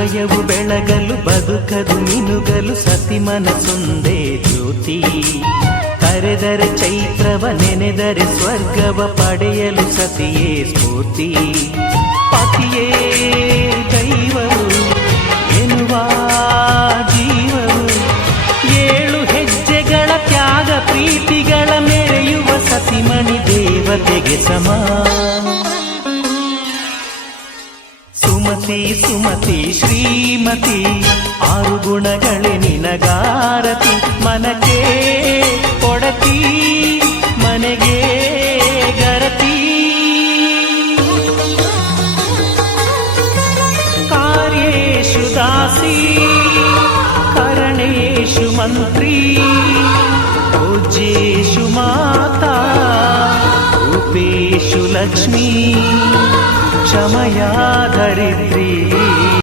ಹೃದಯವು ಬೆಳಗಲು ಬದುಕದು ಮಿನುಗಲು ಸತಿ ಮನಸೊಂದೇ ಜ್ಯೋತಿ. ಕರೆದರೆ ಚೈತ್ರವ ನೆನೆದರೆ ಸ್ವರ್ಗವ ಪಡೆಯಲು ಸತಿಯೇ ಸ್ಫೂರ್ತಿ. ಪತಿಯೇ ದೈವವು ಎನ್ನುವ ಜೀವವು, 7 ಹೆಜ್ಜೆಗಳ ತ್ಯಾಗ ಪ್ರೀತಿಗಳ ಮೆರೆಯುವ ಸತಿಮಣಿ ದೇವತೆಗೆ ಸಮ. ಸುಮತಿ ಸುಮತಿ ಶ್ರೀಮತಿ 6 ಗುಣಗಳೇ ನಿನಗಾರತಿ. ಮನಕ್ಕೆ ಕೊಡತಿ ಮನೆಗೆ ಗರತಿ. ಕಾರ್ಯೇಷು ದಾಸಿ ಕರಣೇಷು ಮಂತ್ರಿ. ಪೂಜ್ಯೇಷು ಮಾತಾ ರೂಪೇಷು ಲಕ್ಷ್ಮೀ. ಕ್ಷಮಯಾ ಧರಿತ್ರಿ